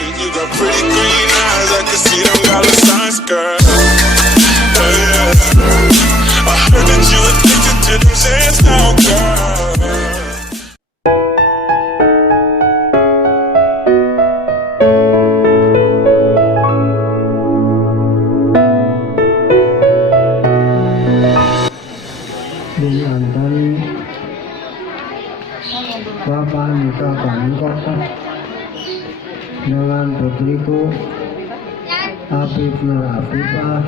See, you got pretty green eyes, I can see them dollar signs, girl. Oh, yeah. I heard that you addicted to them sands now, girl. Antoni Bapak nikahkan kota dengan putriku Afif Nur Afifah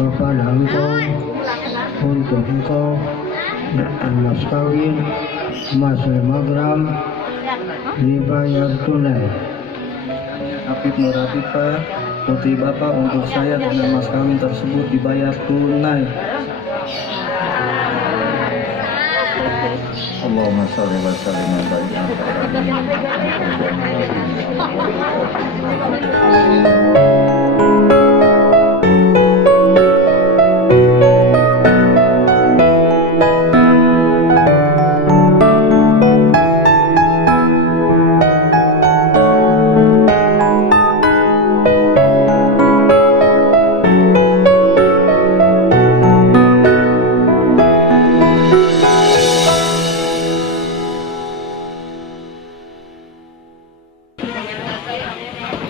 kepada engkau untuk engkau dan mas kawin emas 5 gram dibayar tunai. Afif Nur Afifah, putri Bapak, untuk saya dengan mas kawin tersebut dibayar tunai. Allahumma sholli wa sallim ala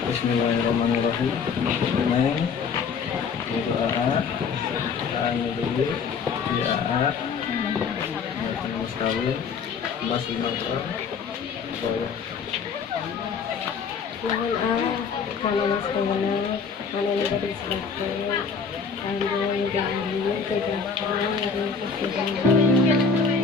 Bismillahirrahmanirrahim. Neng, itu AA, AA dulu, di AA, mas kawin, emas 5 gram, boleh. Mohon Allah, karena mas kawin, karena ini dari selatan, alhamdulillah, jangan kejahatan, dari kejahatan.